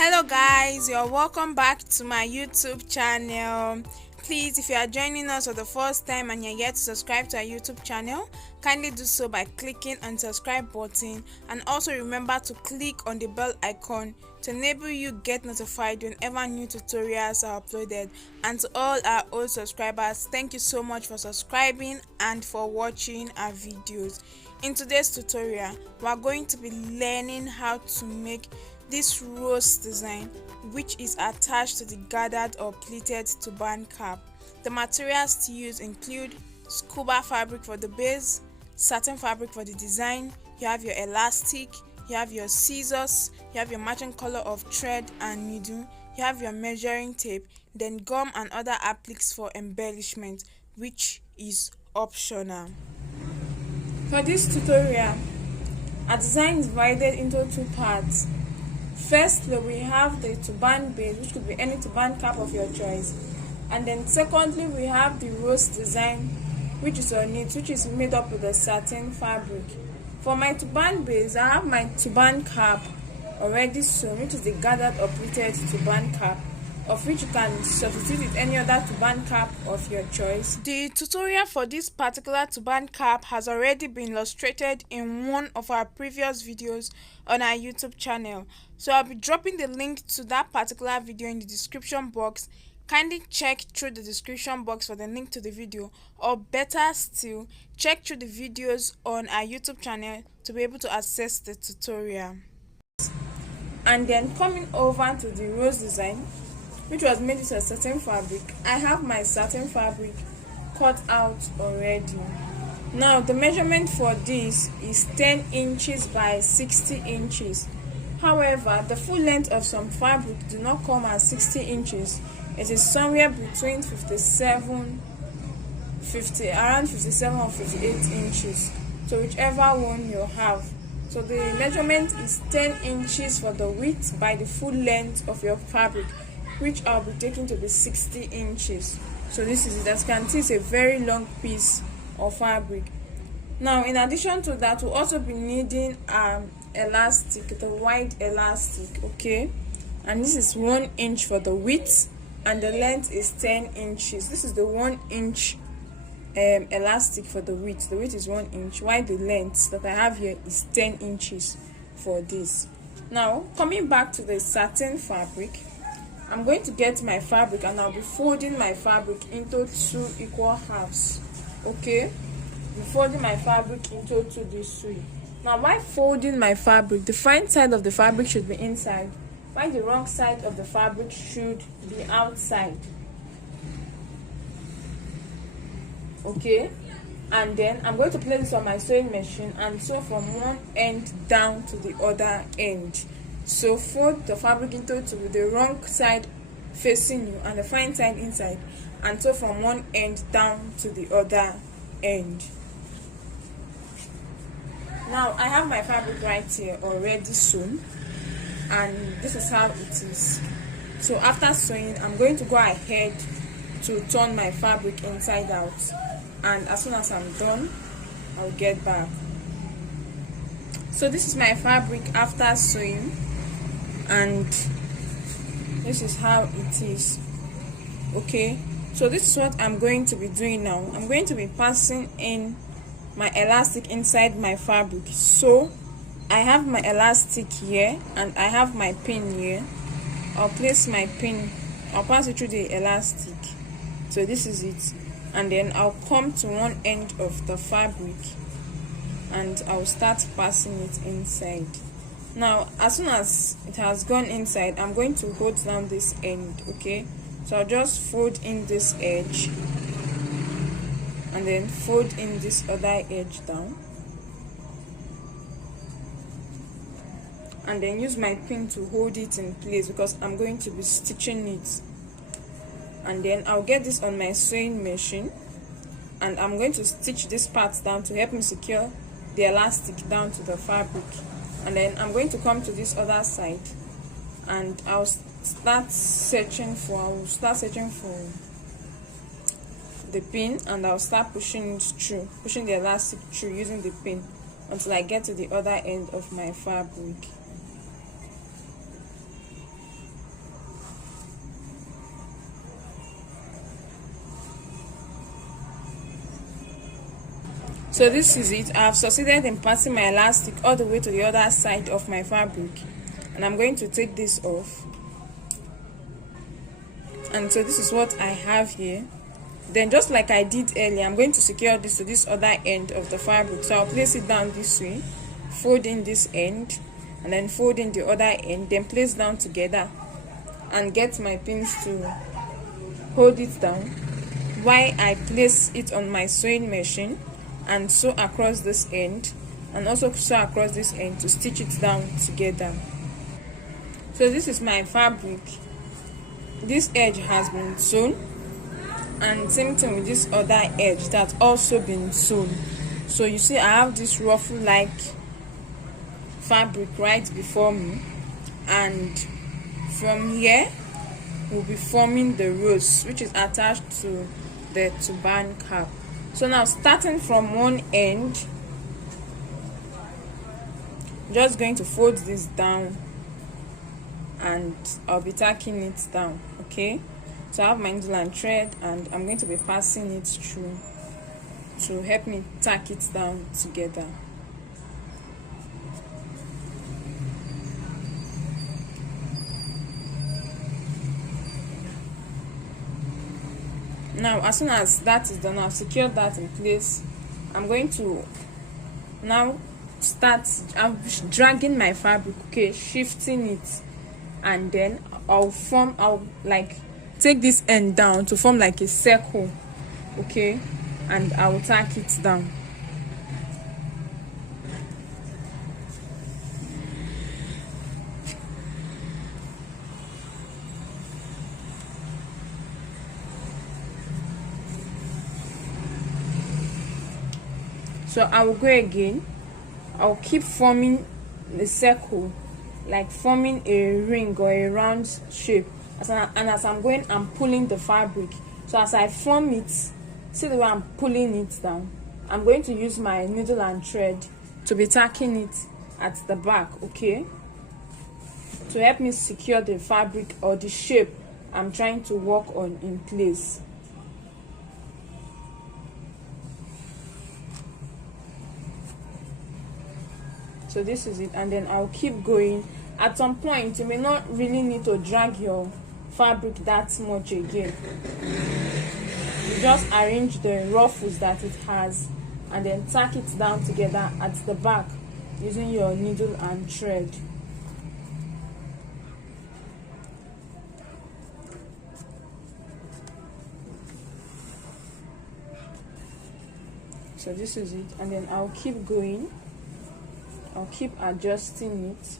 Hello guys, you're welcome back to my YouTube channel. Please, if you are joining us for the first time and you're yet to subscribe to our YouTube channel, kindly do so by clicking on the subscribe button, and also remember to click on the bell icon to enable you get notified whenever new tutorials are uploaded. And to all our old subscribers, thank you so much for subscribing and for watching our videos. In today's tutorial, we are going to be learning how to make this rose design, which is attached to the gathered or pleated turban cap. The materials to use include scuba fabric for the base, satin fabric for the design, you have your elastic, you have your scissors, you have your matching color of thread and needle, you have your measuring tape, then gum and other appliques for embellishment, which is optional. For this tutorial, our design is divided into two parts. Firstly, we have the turban base, which could be any turban cap of your choice, and then secondly we have the rose design, which is on it, which is made up with the satin fabric. For my turban base, I have my turban cap already sewn, which is the gathered or pleated turban cap, of which you can substitute with any other turban cap of your choice. The tutorial for this particular turban cap has already been illustrated in one of our previous videos on our YouTube channel, so I'll be dropping the link to that particular video in the description box. Kindly check through the description box for the link to the video, or better still, check through the videos on our YouTube channel to be able to access the tutorial. And then coming over to the rose design, which was made with a satin fabric, I have my satin fabric cut out already. Now the measurement for this is 10 inches by 60 inches. However, the full length of some fabric do not come at 60 inches. It is somewhere between around 57 or 58 inches. So whichever one you have. So the measurement is 10 inches for the width by the full length of your fabric, which I'll be taking to be 60 inches. So this is it. As you can see, it's a very long piece of fabric. Now, in addition to that, we'll also be needing elastic, the wide elastic, okay? And this is 1 inch for the width, and the length is 10 inches. This is the 1 inch elastic for the width. The width is 1 inch, while the length that I have here is 10 inches for this. Now, coming back to the satin fabric, I'm going to get my fabric and I'll be folding my fabric into 2 equal halves. Okay, I'm folding my fabric into 2 this way. Now, while folding my fabric, the fine side of the fabric should be inside, while the wrong side of the fabric should be outside. Okay, and then I'm going to place this on my sewing machine and sew from one end down to the other end. So fold the fabric into 2 with the wrong side facing you and the fine side inside, and sew from one end down to the other end. Now I have my fabric right here already sewn, and this is how it is. So after sewing, I'm going to go ahead to turn my fabric inside out, and as soon as I'm done, I'll get back. So this is my fabric after sewing, and this is how it is. Okay, so this is what I'm going to be doing now. I'm going to be passing in my elastic inside my fabric. So I have my elastic here and I have my pin here. I'll place my pin, I'll pass it through the elastic. So this is it, and then I'll come to one end of the fabric and I'll start passing it inside. Now, as soon as it has gone inside, I'm going to hold down this end. Okay, so I'll just fold in this edge and then fold in this other edge down, and then use my pin to hold it in place because I'm going to be stitching it. And then I'll get this on my sewing machine and I'm going to stitch this part down to help me secure the elastic down to the fabric. And then I'm going to come to this other side and I'll start searching for the pin, and I'll start pushing it through, pushing the elastic through using the pin until I get to the other end of my fabric. So this is it. I have succeeded in passing my elastic all the way to the other side of my fabric, and I'm going to take this off. And so this is what I have here. Then just like I did earlier, I'm going to secure this to this other end of the fabric. So I'll place it down this way, fold in this end, and then fold in the other end, then place down together and get my pins to hold it down while I place it on my sewing machine and sew across this end and also sew across this end to stitch it down together. So this is my fabric. This edge has been sewn, and same thing with this other edge that's also been sewn. So you see I have this ruffle like fabric right before me, and from here we'll be forming the rose which is attached to the turban cap. So now starting from one end, just going to fold this down and I'll be tacking it down. Okay, so I have my needle and thread and I'm going to be passing it through to help me tack it down together. Now as soon as that is done, I've secured that in place. I'm going to now start dragging my fabric, okay, shifting it, and then I'll like take this end down to form like a circle, okay, and I will tack it down. So I will go again. I'll keep forming the circle, like forming a ring or a round shape. And as I'm going, I'm pulling the fabric. So as I form it, see the way I'm pulling it down, I'm going to use my needle and thread to be tacking it at the back, okay, to help me secure the fabric or the shape I'm trying to work on in place. So this is it, and then I'll keep going. At some point you may not really need to drag your fabric that much again. You just arrange the ruffles that it has and then tack it down together at the back using your needle and thread. So this is it, and then I'll keep going. I'll keep adjusting it.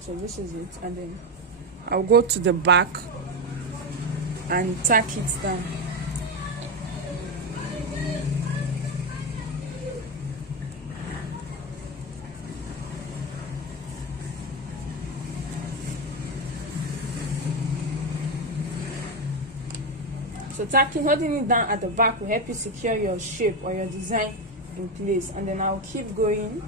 So this is it, and then I'll go to the back and tack it down. So holding it down at the back will help you secure your shape or your design in place, and then I'll keep going.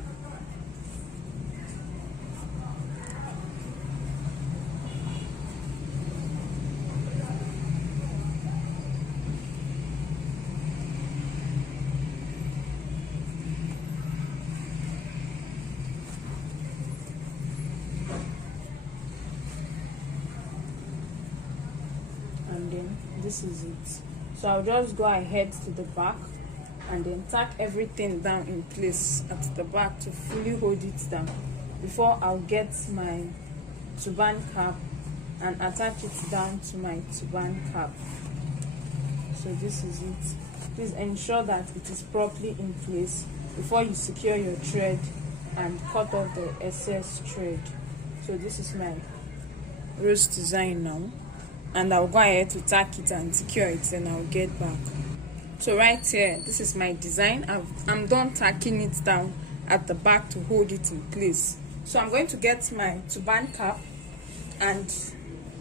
And then this is it. So I'll just go ahead to the back and then tack everything down in place at the back to fully hold it down before I'll get my turban cap and attach it down to my turban cap. So this is it. Please ensure that it is properly in place before you secure your thread and cut off the excess thread. So this is my rose design now, and I'll go ahead to tack it and secure it, then I'll get back. So right here, this is my design. I'm done tacking it down at the back to hold it in place. So I'm going to get my turban cap and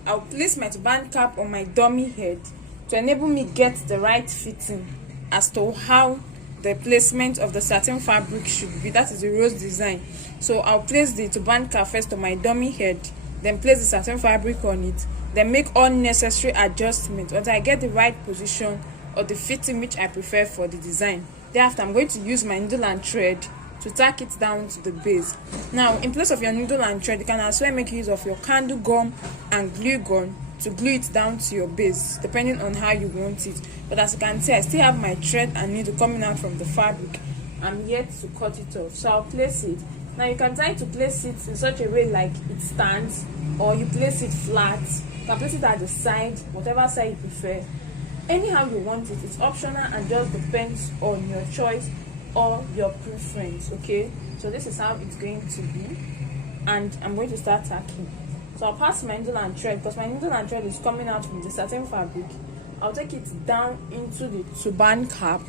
I'll place my turban cap on my dummy head to enable me get the right fitting as to how the placement of the satin fabric should be. That is the rose design. So I'll place the turban cap first on my dummy head, then place the satin fabric on it, then make all necessary adjustments until I get the right position or the fitting which I prefer for the design. Thereafter, I'm going to use my needle and thread to tack it down to the base. Now, in place of your needle and thread, you can as well make use of your candle gum and glue gun to glue it down to your base, depending on how you want it. But as you can see, I still have my thread and needle coming out from the fabric. I'm yet to cut it off, so I'll place it. Now, you can try to place it in such a way like it stands, or you place it flat. You can place it at the side, whatever side you prefer. Anyhow you want it, it's optional and just depends on your choice or your preference. Okay, so this is how it's going to be, and I'm going to start tacking. So I'll pass my needle and thread, because my needle and thread is coming out from the satin fabric. I'll take it down into the turban cap,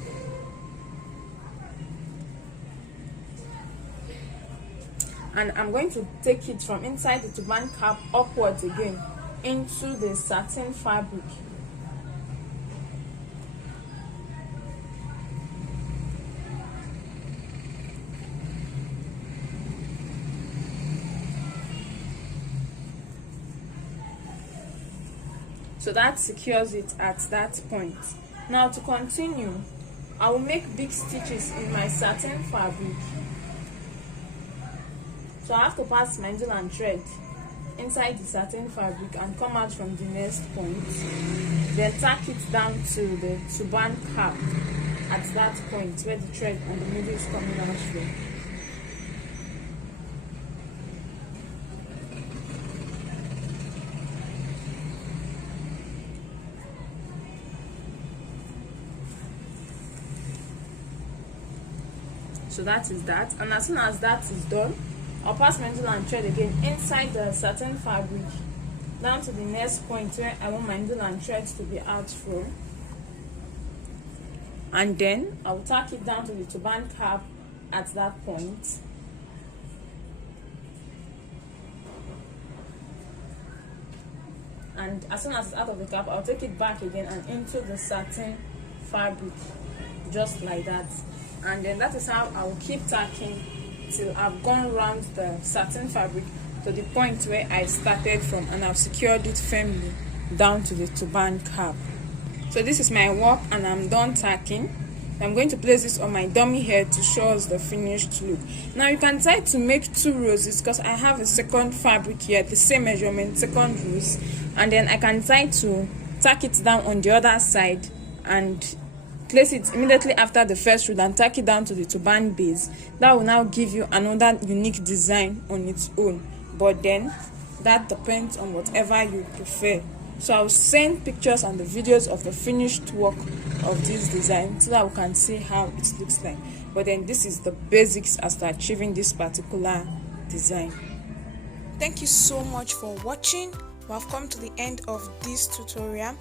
and I'm going to take it from inside the turban cap upwards again into the satin fabric. So that secures it at that point. Now, to continue, I will make big stitches in my satin fabric. So I have to pass my needle and thread inside the satin fabric and come out from the next point, then tack it down to the turban cap at that point where the thread and the needle is coming out from. So that is that, and as soon as that is done, I'll pass my needle and thread again inside the satin fabric down to the next point where I want my needle and thread to be out from, and then I'll tack it down to the turban cap at that point. And as soon as it's out of the cap, I'll take it back again and into the satin fabric, just like that. And then that is how I will keep tacking till I've gone around the satin fabric to the point where I started from, and I've secured it firmly down to the turban cap. So this is my work, and I'm done tacking. I'm going to place this on my dummy hair to show us the finished look. Now you can try to make 2 roses, because I have a second fabric here, the same measurement, second rose, and then I can try to tack it down on the other side and place it immediately after the first row and tack it down to the turban base. That will now give you another unique design on its own, but then that depends on whatever you prefer. So I'll send pictures and the videos of the finished work of this design so that we can see how it looks like. But then this is the basics as to achieving this particular design. Thank you so much for watching. We have come to the end of this tutorial.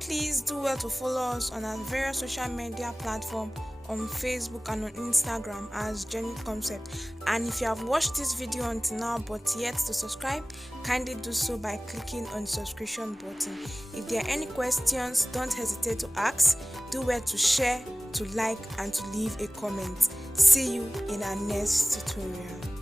Please do well to follow us on our various social media platforms on Facebook and on Instagram as Genuine Concept. And if you have watched this video until now but yet to subscribe, kindly do so by clicking on the subscription button. If there are any questions, don't hesitate to ask. Do well to share, to like, and to leave a comment. See you in our next tutorial.